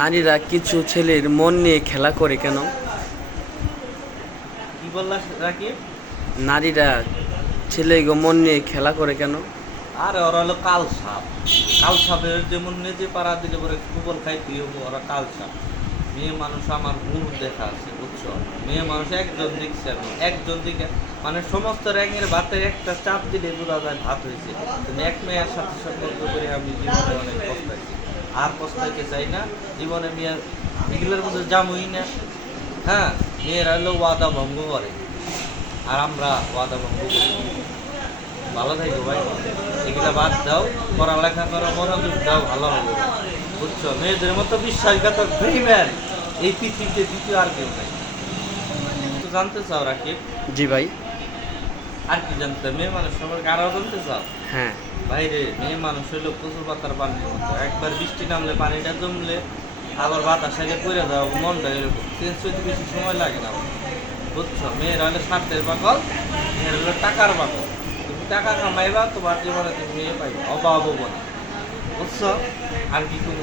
নারীরা কিছু ছেলের মন নিয়ে খেলা করে কেন? কি বললা রাকিব? নারীরা ছেলেগো মন নিয়ে খেলা করে কেন? আর ওরা হলো কাল সাপ কাল সাপের যেমন নিজে পাড়া দিলে পরে কুবল খাইতে হব ওরা কাল সাপ মেয়ে মানুষ আমার মুখ দেখা আছে বুঝছ? মেয়ে মানুষ একজন দেখছে একজন দিকে মানে সমস্ত র্যাঙের ভাতের একটা চাপ দিলে বোঝা যায় ভাত হয়েছে। তুমি এক মেয়ের সাথে সম্পর্ক করে আমি জীবনে অনেক পস্তাইছি আর পস্তাইতে চাই না। জীবনে মেয়ের এগুলোর মধ্যে জামুই না। হ্যাঁ মেয়েরা হলো ওয়াদা ভঙ্গ করে। আর আমরা ওয়াদা ভঙ্গ করি। ভালো থাকো ভাই। এগুলা বাদ দাও, পড়ালেখা করো, মনোযোগ দাও, ভালো হবে। বুঝছ? মেয়েদের মতো বিশ্বাসঘাতক বেইম্যান এই পৃথিবীতে দ্বিতীয় আর কেউ নাই। জানতে চাও রাকিব? জি ভাই। আর কি জানতে মেয়ে মানুষ সম্পর্কে আরও জানতে চাও? হ্যাঁ। বাইরে মেয়ে মানুষ হইল কচুর পাতার পানির মতো একবার বৃষ্টি নামলে পানিটা জমলে আবার বাতাস আগে পড়ে যাও মনটা এরকম। চেঞ্জ হইতে বেশি সময় লাগে না বুঝছ? মেয়েরা হলে স্বার্থের পাগল মেয়েরা হলো টাকার পাগল। তুমি টাকা কামাইবা তোমার জীবনে তুমি মেয়ে পাইবা। অভাব হব না। বুঝছ? আর কি কোনো